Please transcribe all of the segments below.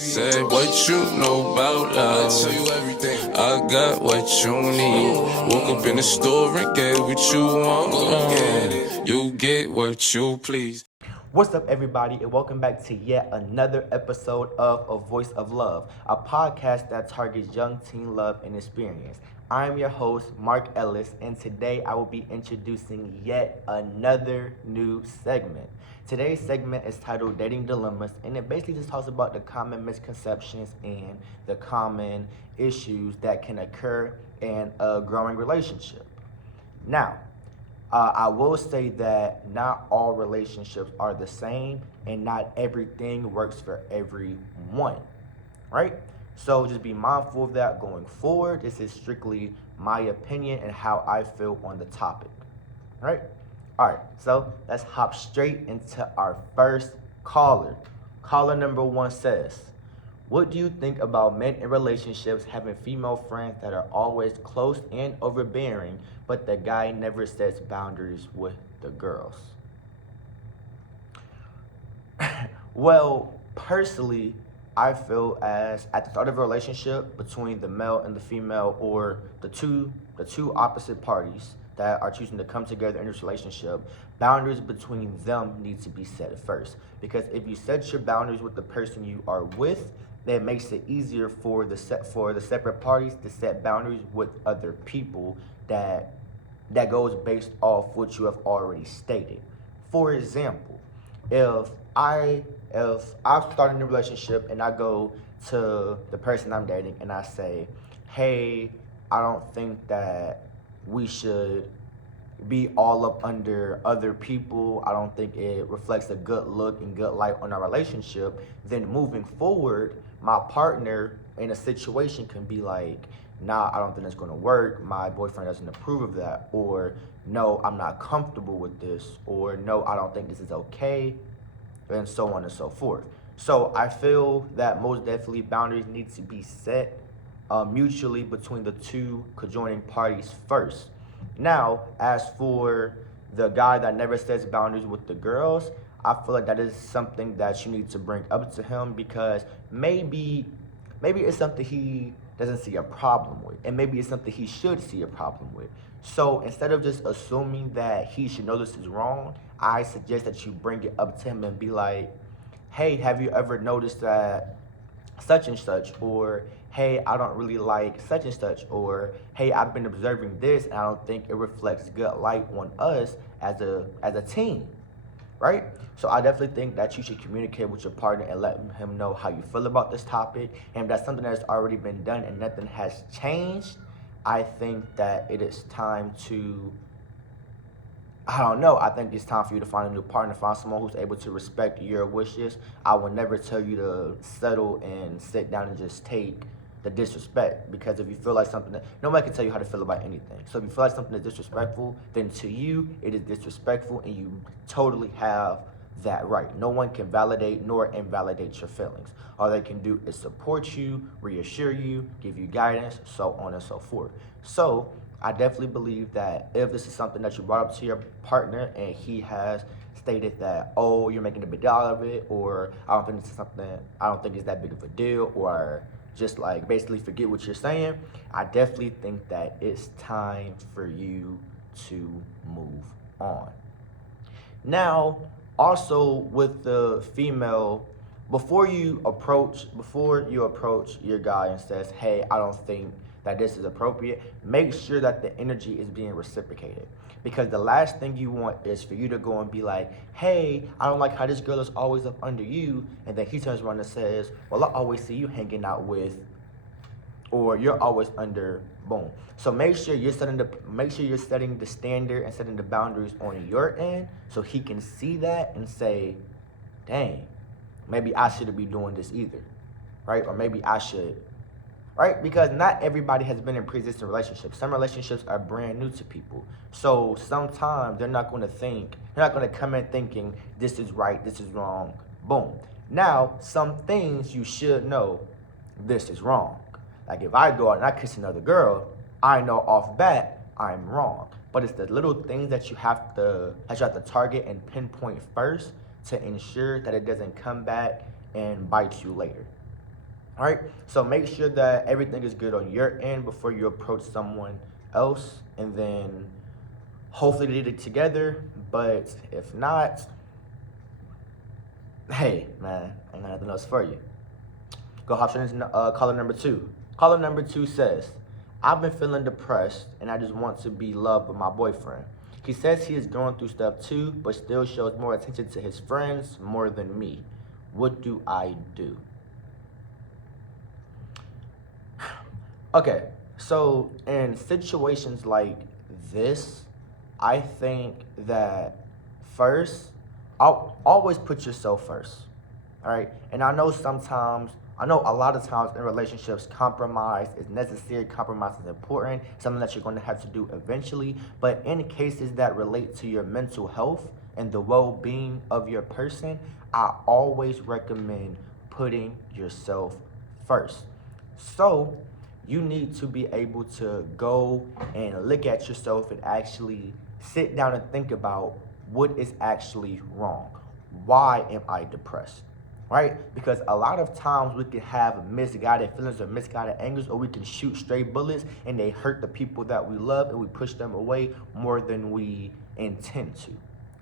Say what you know about love. I tell you everything. I got what you need. Woke up in the store and get what you want. You get what you please. What's up, everybody, and welcome back to yet another episode of A Voice of Love, a podcast that targets young teen love and experience. I'm your host, Mark Ellis, and today I will be introducing yet another new segment. Today's segment is titled Dating Dilemmas, and it basically just talks about the common misconceptions and the common issues that can occur in a growing relationship. Now, I will say that not all relationships are the same and not everything works for everyone, right? So just be mindful of that going forward. This is strictly my opinion and how I feel on the topic, right? All right, so let's hop straight into our first caller. Caller number one says, what do you think about men in relationships having female friends that are always close and overbearing, but the guy never sets boundaries with the girls? Well, personally, I feel as at the start of a relationship between the male and the female, or the two opposite parties that are choosing to come together in this relationship, boundaries between them need to be set first. Because if you set your boundaries with the person you are with, that makes it easier for the separate parties to set boundaries with other people that goes based off what you have already stated. For example, if I if start a new relationship and I go to the person I'm dating and I say, hey, I don't think that we should be all up under other people. I don't think it reflects a good look and good light on our relationship. Then moving forward, my partner in a situation can be like, nah, I don't think it's gonna work. My boyfriend doesn't approve of that. Or no, I'm not comfortable with this. Or no, I don't think this is okay. And so on and so forth. So I feel that most definitely boundaries need to be set mutually between the two conjoining parties first. Now, as for the guy that never sets boundaries with the girls, I feel like that is something that you need to bring up to him, because maybe it's something he doesn't see a problem with, and maybe it's something he should see a problem with. So instead of just assuming that he should know this is wrong, I suggest that you bring it up to him and be like, hey, have you ever noticed that such and such? Or hey, I don't really like such and such. Or hey, I've been observing this and I don't think it reflects good light on us as a team, right? So I definitely think that you should communicate with your partner and let him know how you feel about this topic. And if that's something that's already been done and nothing has changed, I think that it is time to, I don't know. I think it's time for you to find a new partner, find someone who's able to respect your wishes. I will never tell you to settle and sit down and just take the disrespect, because if you feel like something that, nobody can tell you how to feel about anything. So if you feel like something is disrespectful, then to you it is disrespectful, and you totally have that right. No one can validate nor invalidate your feelings. All they can do is support you, reassure you, give you guidance, so on and so forth. So I definitely believe that if this is something that you brought up to your partner and he has stated that, oh, you're making a big deal out of it, or I don't think this is something, I don't think it's that big of a deal, or just like basically forget what you're saying, I definitely think that it's time for you to move on. Now, also with the female, before you approach your guy and says, hey, I don't think that this is appropriate, make sure that the energy is being reciprocated. Because the last thing you want is for you to go and be like, hey, I don't like how this girl is always up under you. And then he turns around and says, well, I always see you hanging out with, or you're always under, boom. So make sure you're setting the standard and setting the boundaries on your end, so he can see that and say, dang, maybe I shouldn't be doing this either, right? Or maybe I should, right? Because not everybody has been in pre-existing relationships. Some relationships are brand new to people. So sometimes they're not going to come in thinking this is right, this is wrong, boom. Now, some things you should know, this is wrong. Like if I go out and I kiss another girl, I know off bat I'm wrong. But it's the little things that you have to target and pinpoint first to ensure that it doesn't come back and bite you later. All right. So make sure that everything is good on your end before you approach someone else, and then hopefully they did it together. But if not, hey man, ain't got nothing else for you. Go hop straight into caller number two. Caller number two says, I've been feeling depressed and I just want to be loved with my boyfriend. He says he is going through stuff too, but still shows more attention to his friends more than me. What do I do? Okay, so in situations like this, I think that first, I'll always put yourself first. All right. And I know a lot of times in relationships, compromise is necessary, compromise is important, something that you're going to have to do eventually. But in cases that relate to your mental health and the well being of your person, I always recommend putting yourself first. So, you need to be able to go and look at yourself and actually sit down and think about what is actually wrong. Why am I depressed? Right? Because a lot of times we can have misguided feelings or misguided angers, or we can shoot stray bullets and they hurt the people that we love and we push them away more than we intend to.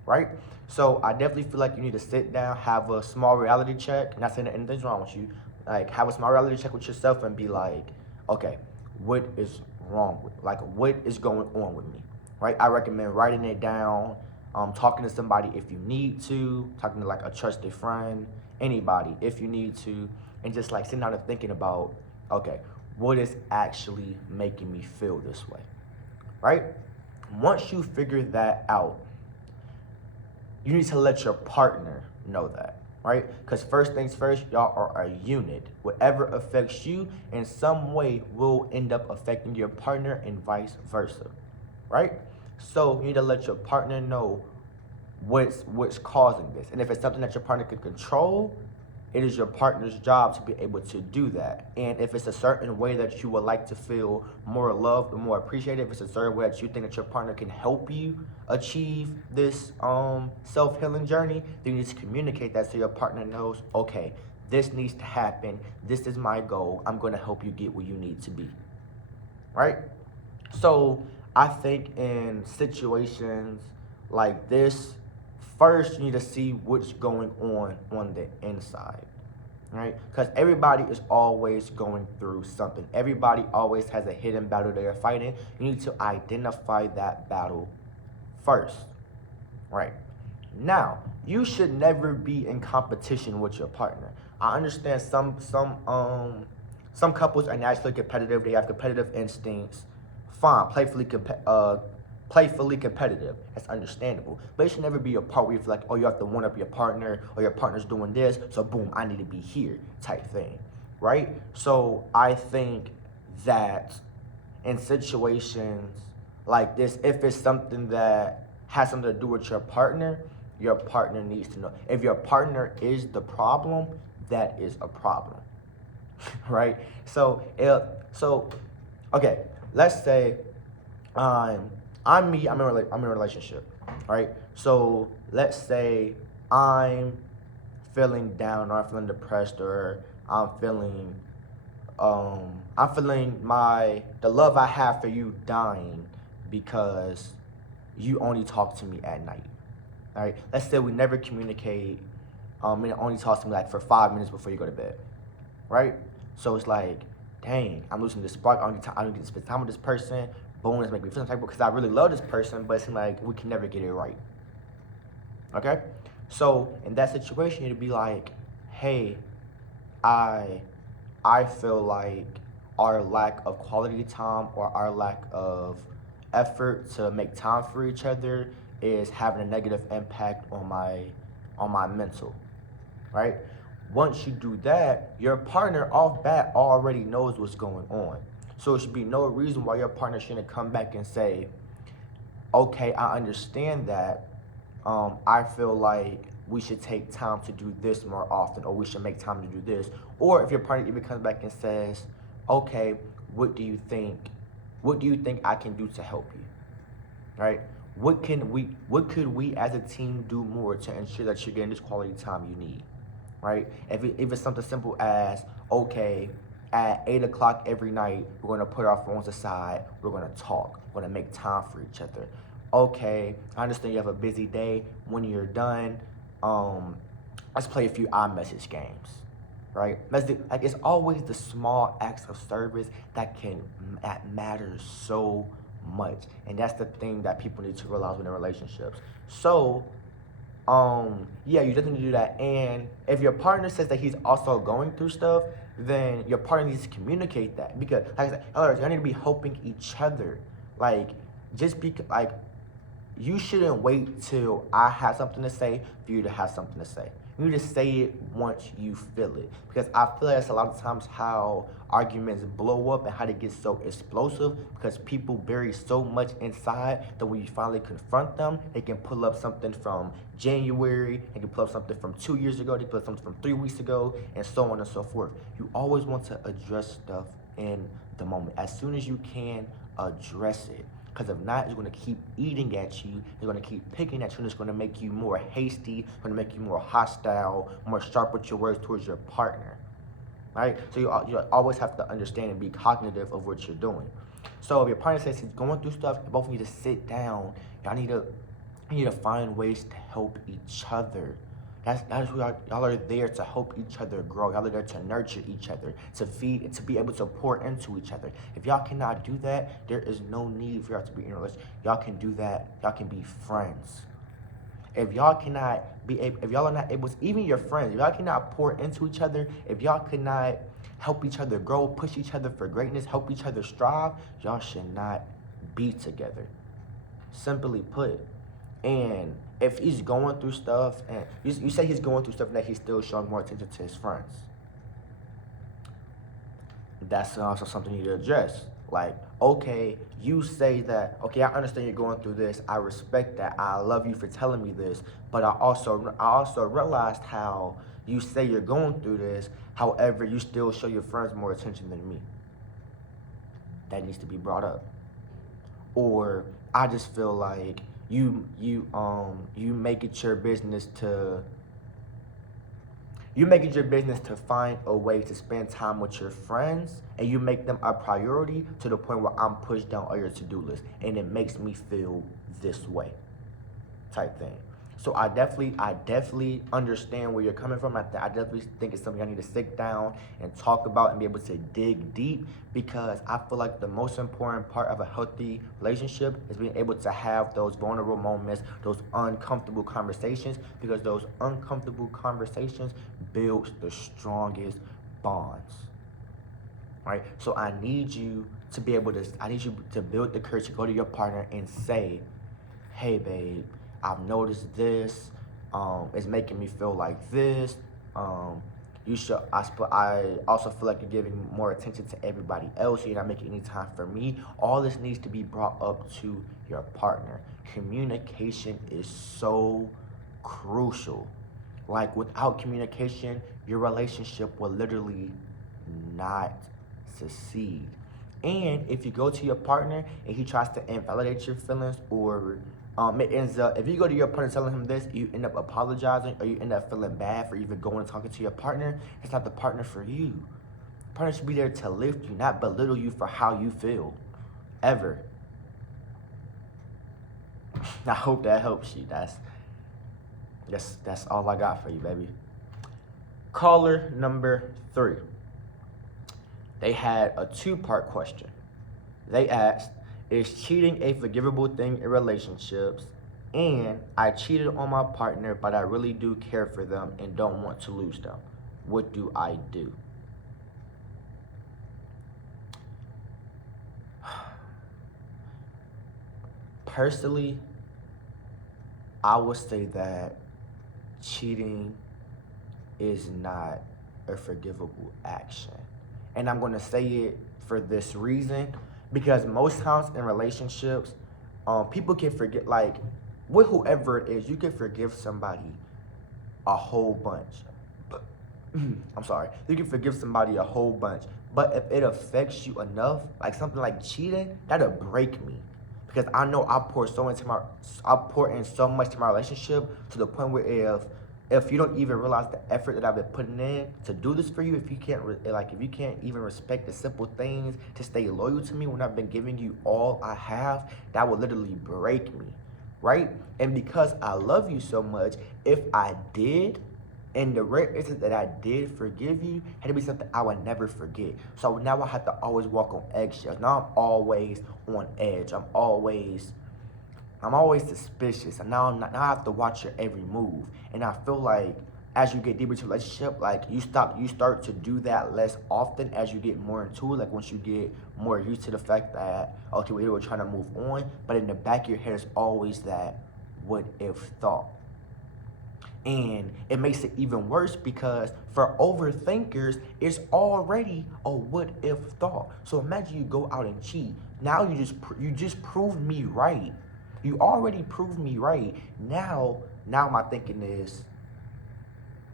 Right? So I definitely feel like you need to sit down, have a small reality check. Not saying that anything's wrong with you. Like, have a small reality check with yourself and be like, okay, what is wrong with, like, what is going on with me? Right? I recommend writing it down, talking to somebody if you need to, talking to like a trusted friend, anybody if you need to, and just like sitting down and thinking about, okay, what is actually making me feel this way, right? Once you figure that out, you need to let your partner know that, right? Because first things first, y'all are a unit. Whatever affects you in some way will end up affecting your partner and vice versa, right? So you need to let your partner know what's causing this. And if it's something that your partner can control, it is your partner's job to be able to do that. And if it's a certain way that you would like to feel more loved or more appreciated, if it's a certain way that you think that your partner can help you achieve this self-healing journey, then you need to communicate that so your partner knows, okay, this needs to happen. This is my goal. I'm going to help you get where you need to be. Right? So I think in situations like this, first you need to see what's going on the inside, right? Because everybody is always going through something. Everybody always has a hidden battle they're fighting. You need to identify that battle first, right? Now, you should never be in competition with your partner. I understand some couples are naturally competitive. They have competitive instincts. Fine, playfully competitive. That's understandable. But it should never be a part where you feel like, oh, you have to one up your partner, or your partner's doing this, so boom, I need to be here type thing, right? So I think that in situations like this, if it's something that has something to do with your partner needs to know. If your partner is the problem, that is a problem, right? So okay, let's say I'm me. I'm in a relationship, right? So let's say I'm feeling down, or I'm feeling depressed, or I'm feeling my the love I have for you dying because you only talk to me at night. All right. Let's say we never communicate. And it only talks to me like for 5 minutes before you go to bed, right? So it's like, dang, I'm losing the spark. I don't get to spend time with this person. Boom, it's making me feel some type because I really love this person, but it seems like we can never get it right. Okay? So in that situation, you'd be like, hey, I I feel like our lack of quality time or our lack of effort to make time for each other is having a negative impact on my mental, right? Once you do that, your partner off bat already knows what's going on. So it should be no reason why your partner shouldn't come back and say, okay, I understand that. I feel like we should take time to do this more often, or we should make time to do this. Or if your partner even comes back and says, okay, what do you think? What do you think I can do to help you? Right? What could we as a team do more to ensure that you're getting this quality time you need? Right? If it's something simple as, Okay, at 8 o'clock every night, we're gonna put our phones aside. We're gonna talk. We're gonna make time for each other. Okay, I understand you have a busy day. When you're done, um, let's play a few iMessage games, right? Like it's always the small acts of service that matters so much, and that's the thing that people need to realize in relationships. So yeah, you definitely do that. And if your partner says that he's also going through stuff, then your partner needs to communicate that, because like I said, others, y'all need to be helping each other. Like, just be like, you shouldn't wait till I have something to say for you to have something to say. You need to say it once you feel it. Because I feel like that's a lot of times how arguments blow up and how they get so explosive, because people bury so much inside that when you finally confront them, they can pull up something from January, they can pull up something from 2 years ago, they can pull up something from 3 weeks ago, and so on and so forth. You always want to address stuff in the moment. As soon as you can, address it. Because if not, it's going to keep eating at you. It's going to keep picking at you, and it's going to make you more hasty, going to make you more hostile, more sharp with your words towards your partner. Right? So you always have to understand and be cognitive of what you're doing. So if your partner says he's going through stuff, you both need to sit down. Y'all need to find ways to help each other. That is who y'all are there to help each other grow. Y'all are there to nurture each other, to feed, to be able to pour into each other. If y'all cannot do that, there is no need for y'all to be in a relationship. Y'all can do that. Y'all can be friends. If y'all cannot be able, if y'all are not able to, even your friends, if y'all cannot pour into each other, if y'all cannot help each other grow, push each other for greatness, help each other strive, y'all should not be together. Simply put. And if he's going through stuff, and you say he's going through stuff, and that he's still showing more attention to his friends, that's also something you need to address. Like, okay, you say that, okay, I understand you're going through this. I respect that. I love you for telling me this. But I also realized how you say you're going through this. However, you still show your friends more attention than me. That needs to be brought up. Or I just feel like you make it your business to find a way to spend time with your friends, and you make them a priority to the point where I'm pushed down on your to-do list, and it makes me feel this way, type thing. So I definitely understand where you're coming from. I definitely think it's something I need to sit down and talk about and be able to dig deep, because I feel like the most important part of a healthy relationship is being able to have those vulnerable moments, those uncomfortable conversations, because those uncomfortable conversations build the strongest bonds. Right? So I need you to build the courage to go to your partner and say, hey babe, I've noticed this. It's making me feel like this. You should. I also feel like you're giving more attention to everybody else. You're not making any time for me. All this needs to be brought up to your partner. Communication is so crucial. Like, without communication, your relationship will literally not succeed. And if you go to your partner and he tries to invalidate your feelings, or it ends up, if you go to your partner telling him this, you end up apologizing, or you end up feeling bad for even going and talking to your partner, it's not the partner for you. The partner should be there to lift you, not belittle you for how you feel, ever. I hope that helps you. That's all I got for you, baby. Caller number 3. They had a 2-part question. They asked, is cheating a forgivable thing in relationships? And I cheated on my partner, but I really do care for them and don't want to lose them. What do I do? Personally, I would say that cheating is not a forgivable action. And I'm going to say it for this reason, because most times in relationships, people can forget, like, with whoever it is, you can forgive somebody a whole bunch. But, I'm sorry, you can forgive somebody a whole bunch. But if it affects you enough, like something like cheating, that'll break me. Because I know I pour in so much to my relationship, to the point where if if you don't even realize the effort that I've been putting in to do this for you, if you can't if you can't even respect the simple things to stay loyal to me when I've been giving you all I have, that would literally break me, right? And because I love you so much, if I did, in the rare instance that I did forgive you, had to be something I would never forget. So now I have to always walk on eggshells. Now I'm always on edge. I'm always suspicious, and now I have to watch your every move. And I feel like as you get deeper into a relationship, like you start to do that less often as you get more into it. Like once you get more used to the fact that okay, we're trying to move on, but in the back of your head is always that what if thought. And it makes it even worse because for overthinkers, it's already a what if thought. So imagine you go out and cheat. Now you just proved me right. You already proved me right. Now my thinking is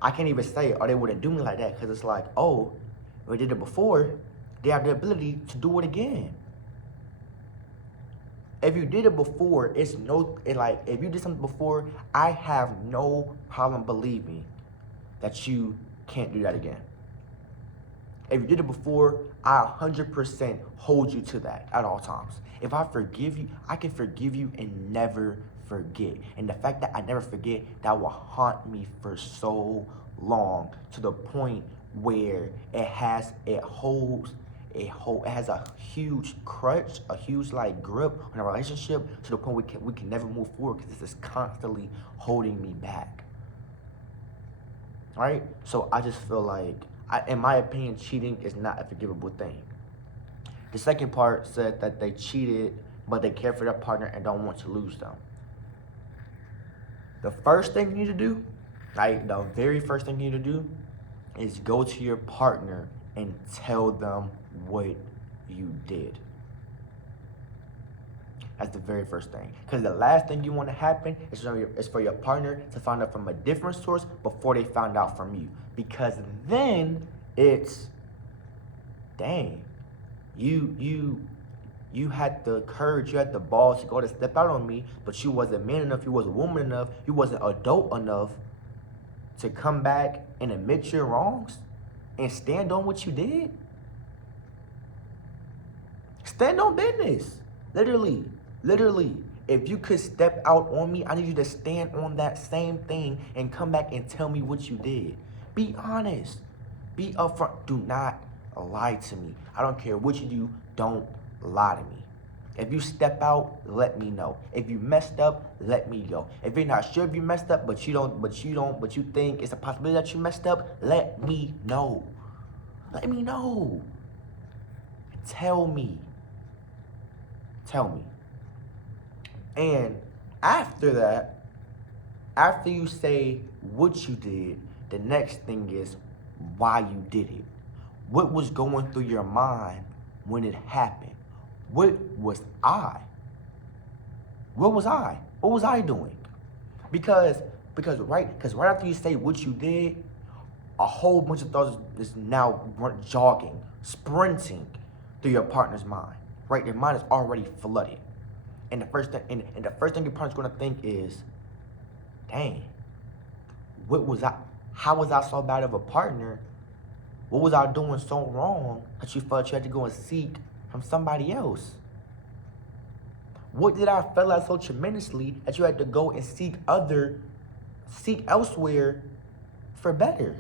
I can't even say oh they wouldn't do me like that because it's like oh we did it before. They have the ability to do it again. If you did it before, if you did something before, I have no problem believing that you can't do that again. If you did it before, I 100% hold you to that at all times. If I forgive you, I can forgive you and never forget. And the fact that I never forget, that will haunt me for so long to the point where it has a huge crutch, a huge like grip on a relationship to the point we can never move forward because this is constantly holding me back. Right? So I just feel like, in my opinion, cheating is not a forgivable thing. The second part said that they cheated, but they care for their partner and don't want to lose them. The first thing you need to do, like the very first thing you need to do, is go to your partner and tell them what you did. That's the very first thing. Because the last thing you want to happen is for your partner to find out from a different source before they found out from you. Because then it's, dang, you had the courage, you had the balls to go to step out on me, but you wasn't man enough, you wasn't woman enough, you wasn't adult enough to come back and admit your wrongs and stand on what you did. Stand on business. Literally. If you could step out on me, I need you to stand on that same thing and come back and tell me what you did. Be honest. Be upfront. Do not lie to me. I don't care what you do. Don't lie to me. If you step out, let me know. If you messed up, let me go. If you're not sure if you messed up, but you think it's a possibility that you messed up, let me know. Let me know. Tell me. And after that, after you say what you did, the next thing is why you did it. What was going through your mind when it happened? What was I? What was I doing? Because right after you say what you did, a whole bunch of thoughts is now jogging, sprinting through your partner's mind. Right? Their mind is already flooded. And the first thing your partner's gonna think is, dang, what was I? How was I so bad of a partner? What was I doing so wrong that you felt you had to go and seek from somebody else? What did I fail at so tremendously that you had to go and seek elsewhere for better?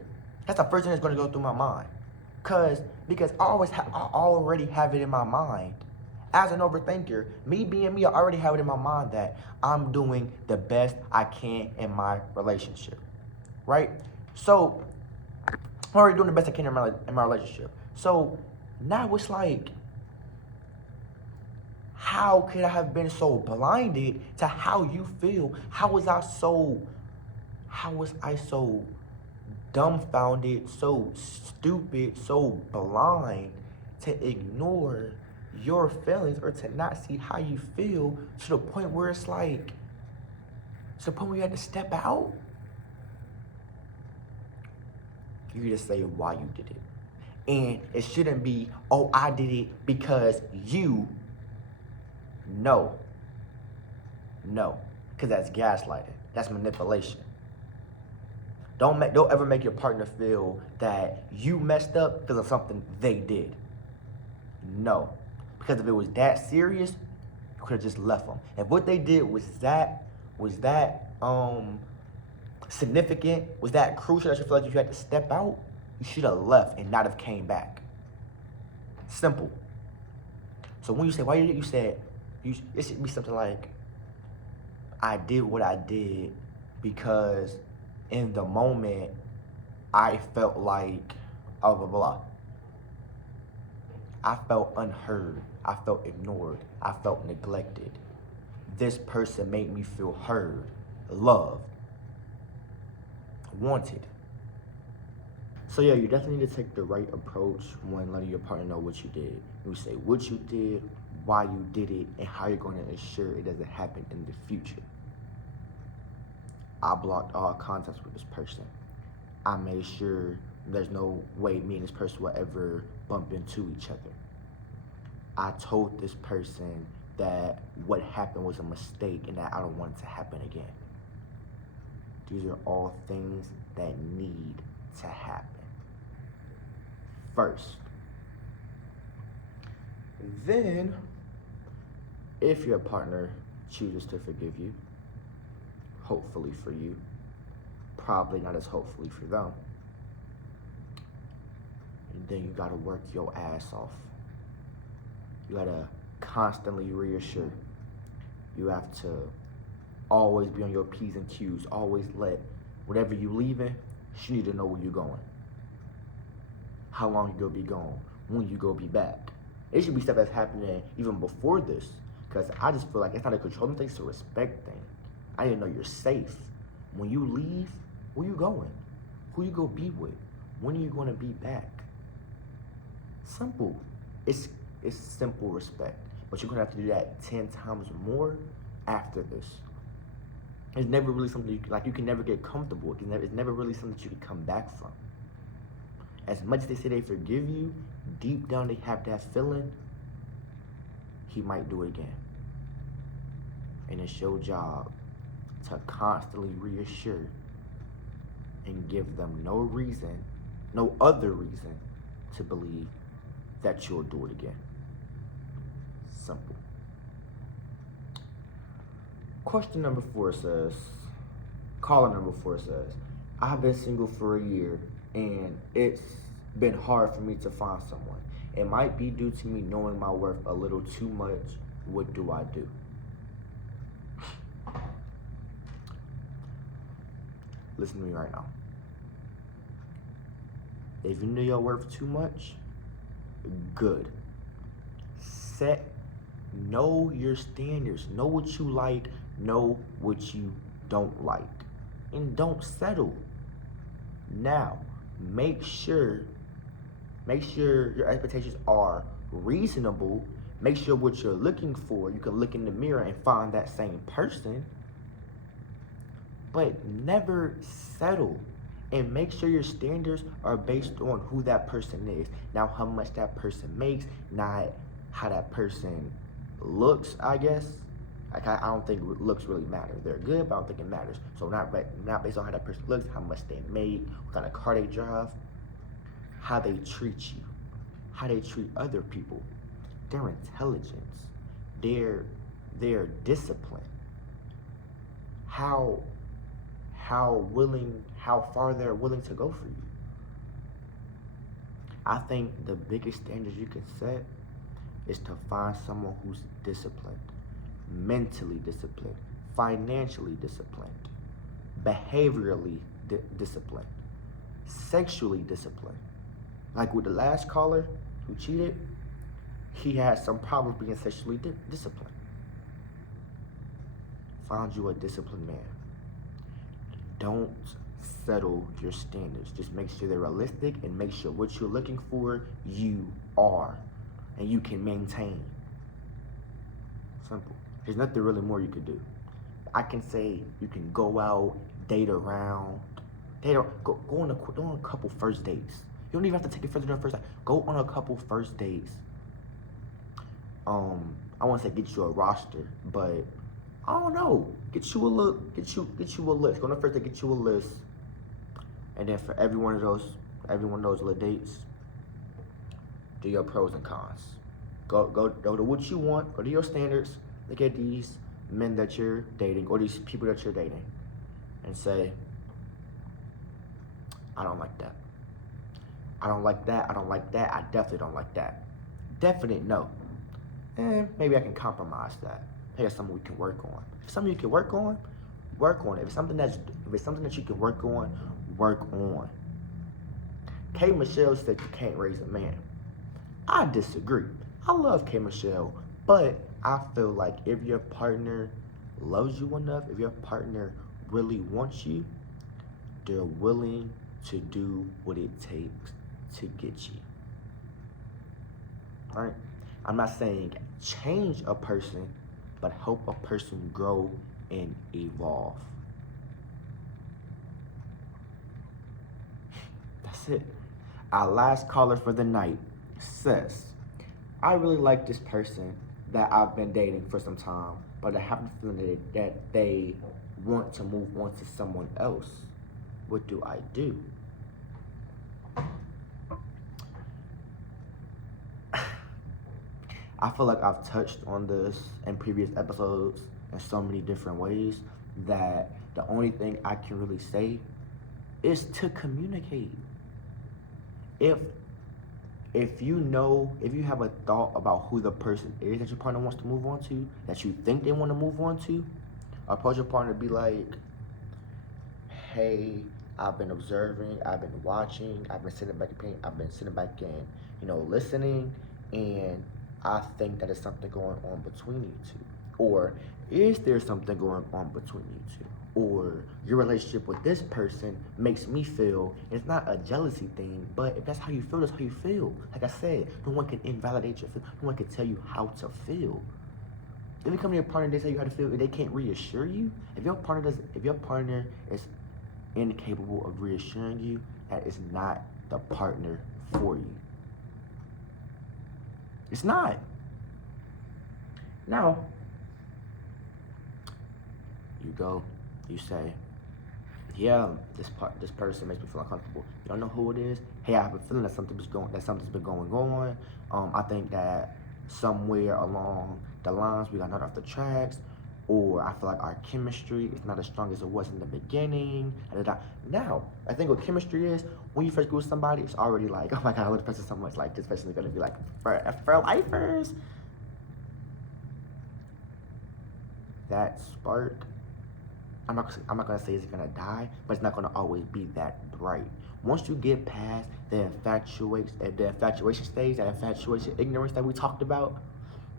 That's the first thing that's gonna go through my mind. Because I already have it in my mind. As an overthinker, me being me, I already have it in my mind that I'm doing the best I can in my relationship, right? So, I'm already doing the best I can in my relationship. So, now it's like, how could I have been so blinded to how you feel? How was I so dumbfounded, so stupid, so blind to ignore your feelings or to not see how you feel to the point where it's like, to the point where you had to step out? You just say why you did it. And it shouldn't be, oh, I did it because you. No, because that's gaslighting. That's manipulation. Don't ever make your partner feel that you messed up because of something they did. No, because if it was that serious, you could have just left them. If what they did was that significant, was that crucial that you feel like you had to step out, you should have left and not have came back. Simple. So when you say why you said it should be something like, I did what I did because in the moment I felt like blah blah blah. I felt unheard. I felt ignored. I felt neglected. This person made me feel heard, loved, wanted. So yeah, you definitely need to take the right approach when letting your partner know what you did. You say what you did, why you did it, and how you're going to ensure it doesn't happen in the future. I blocked all contacts with this person. I made sure there's no way me and this person will ever bump into each other. I told this person that what happened was a mistake and that I don't want it to happen again. These are all things that need to happen first. Then, if your partner chooses to forgive you, hopefully for you, probably not as hopefully for them, and then you gotta work your ass off. You gotta constantly reassure. You have to always be on your P's and Q's. Always let whatever you leaving, she need to know where you're going. How long you gonna be gone. When you gonna be back. It should be stuff that's happening even before this. Because I just feel like it's not a controlling thing, it's a respect thing. I didn't know you're safe. When you leave, where you going? Who you gonna be with? When are you gonna be back? Simple. It's simple respect. But you're gonna have to do that 10 times more after this. It's never really something you can never get comfortable. It's never really something that you can come back from. As much as they say they forgive you, deep down they have that feeling, he might do it again. And it's your job to constantly reassure and give them no other reason to believe that you'll do it again. Simple. Caller number 4 says, I've been single for a year and it's been hard for me to find someone. It might be due to me knowing my worth a little too much. What do I do? Listen to me right now. If you know your worth too much, good. Know your standards. Know what you like. Know what you don't like. And don't settle. Now, make sure your expectations are reasonable. Make sure what you're looking for, you can look in the mirror and find that same person. But never settle. And make sure your standards are based on who that person is. Now, how much that person makes, not how that person looks, I guess. Like, I don't think looks really matter. They're good, but I don't think it matters. So not based on how that person looks, how much they make, what kind of car they drive, how they treat you, how they treat other people, their intelligence, their discipline, how far they're willing to go for you. I think the biggest standards you can set is to find someone who's disciplined, mentally disciplined, financially disciplined, behaviorally disciplined, sexually disciplined. Like with the last caller who cheated, he had some problems being sexually disciplined. Find you a disciplined man. Don't settle your standards. Just make sure they're realistic and make sure what you're looking for, you are. And you can maintain. Simple. There's nothing really more you could do. I can say you can go out, date around, go on a couple first dates. You don't even have to take it further than first date. Go on a couple first dates. I want to say get you a roster, but I don't know. Get you a list. Go on the first date, get you a list. And then for every one of those little dates, do your pros and cons. Go to what you want. Go to your standards. Look at these men that you're dating or these people that you're dating, and say, I don't like that. I don't like that. I don't like that. I definitely don't like that. Definite no. And maybe I can compromise that. Hey, it's something we can work on. If it's something you can work on, work on it. If it's something that you can work on, work on. K. Michelle said you can't raise a man. I disagree. I love K. Michelle, but I feel like if your partner loves you enough, if your partner really wants you, they're willing to do what it takes to get you. All right? I'm not saying change a person, but help a person grow and evolve. That's it. Our last caller for the night says, I really like this person that I've been dating for some time, but I have a feeling that they want to move on to someone else. What do I do? I feel like I've touched on this in previous episodes in so many different ways that the only thing I can really say is to communicate. If you have a thought about who the person is that your partner wants to move on to, that you think they want to move on to, approach your partner, be like, hey, I've been observing, I've been watching, I've been sitting back and listening, and I think that there's something going on between you two. Or is there something going on between you two? Or your relationship with this person makes me feel, it's not a jealousy thing, but if that's how you feel, that's how you feel. Like I said, no one can invalidate your feelings. No one can tell you how to feel. If you come to your partner and they tell you how to feel, and they can't reassure you, if your partner is incapable of reassuring you, that is not the partner for you. It's not. Now, you go, you say, yeah, this person makes me feel uncomfortable. You don't know who it is. Hey, I have a feeling that something's been going on. I think that somewhere along the lines we got knocked off the tracks, or I feel like our chemistry is not as strong as it was in the beginning. Now, I think what chemistry is, when you first go with somebody, it's already like, oh my God, I love this person so much. Like, this person is gonna be like for lifers. That spark, I'm not gonna say it's gonna die, but it's not gonna always be that bright. Once you get past the infatuation stage, that infatuation ignorance that we talked about,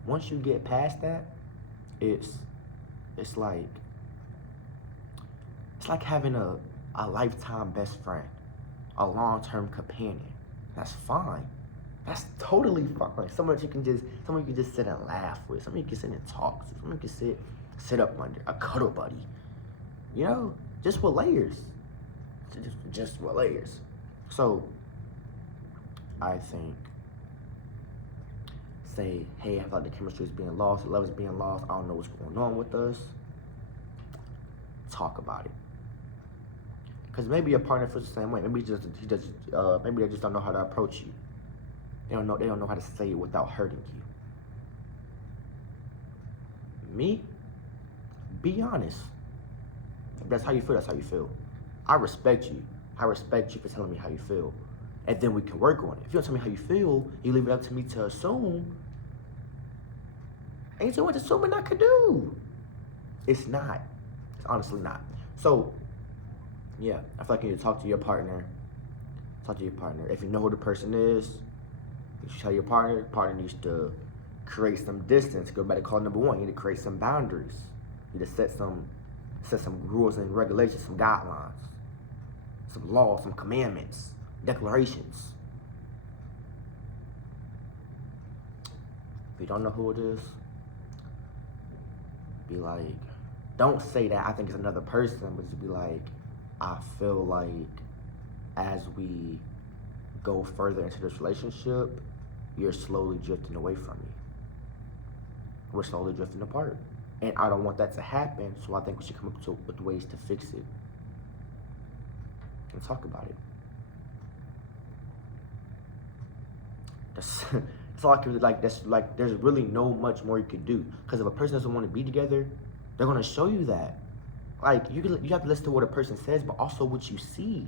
once you get past that, it's like having a lifetime best friend, a long-term companion. That's fine. That's totally fine. Someone you can just sit and laugh with. Someone you can sit and talk to. Someone you can sit up under. A cuddle buddy. Just with layers. Just with layers. So, I think, say, hey, I feel like the chemistry is being lost, the love is being lost, I don't know what's going on with us. Talk about it. Because maybe your partner feels the same way. Maybe maybe they just don't know how to approach you. They don't know how to say it without hurting you. Me? Be honest. If that's how you feel, that's how you feel. I respect you. I respect you for telling me how you feel. And then we can work on it. If you don't tell me how you feel, you leave it up to me to assume. Ain't so much assuming I could do. It's not. It's honestly not. So, yeah, I feel like you need to talk to your partner. Talk to your partner. If you know who the person is, you should tell your partner. The partner needs to create some distance. Go back to call number one. You need to create some boundaries. You need to set some rules and regulations, some guidelines, some laws, some commandments, declarations. If you don't know who it is, be like, don't say that I think it's another person, but just be like, I feel like as we go further into this relationship, you're slowly drifting away from me. We're slowly drifting apart. And I don't want that to happen, so I think we should come up with ways to fix it. and talk about it. That's all I can like. That's like there's really no much more you could do, because if a person doesn't want to be together, they're gonna show you that. Like you have to listen to what a person says, but also what you see.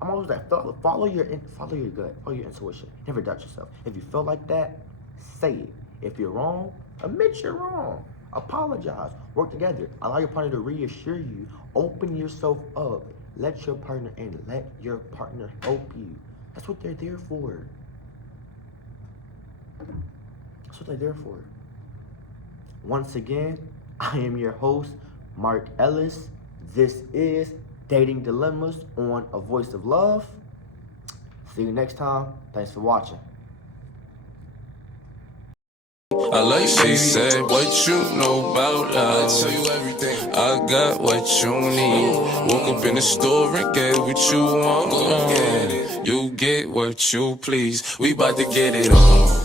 I'm always like follow your gut, follow your intuition. Never doubt yourself. If you feel like that, say it. If you're wrong, admit you're wrong. Apologize. Work together. Allow your partner to reassure you. Open yourself up. Let your partner in. Let your partner help you. That's what they're there for. That's what they're there for. Once again, I am your host, Mark Ellis. This is Dating Dilemmas on A Voice of Love. See you next time. Thanks for watching. I like she said, what you know about love? I tell you everything. I got what you need. Woke up in the store and get what you want. You get what you please. We bout to get it on.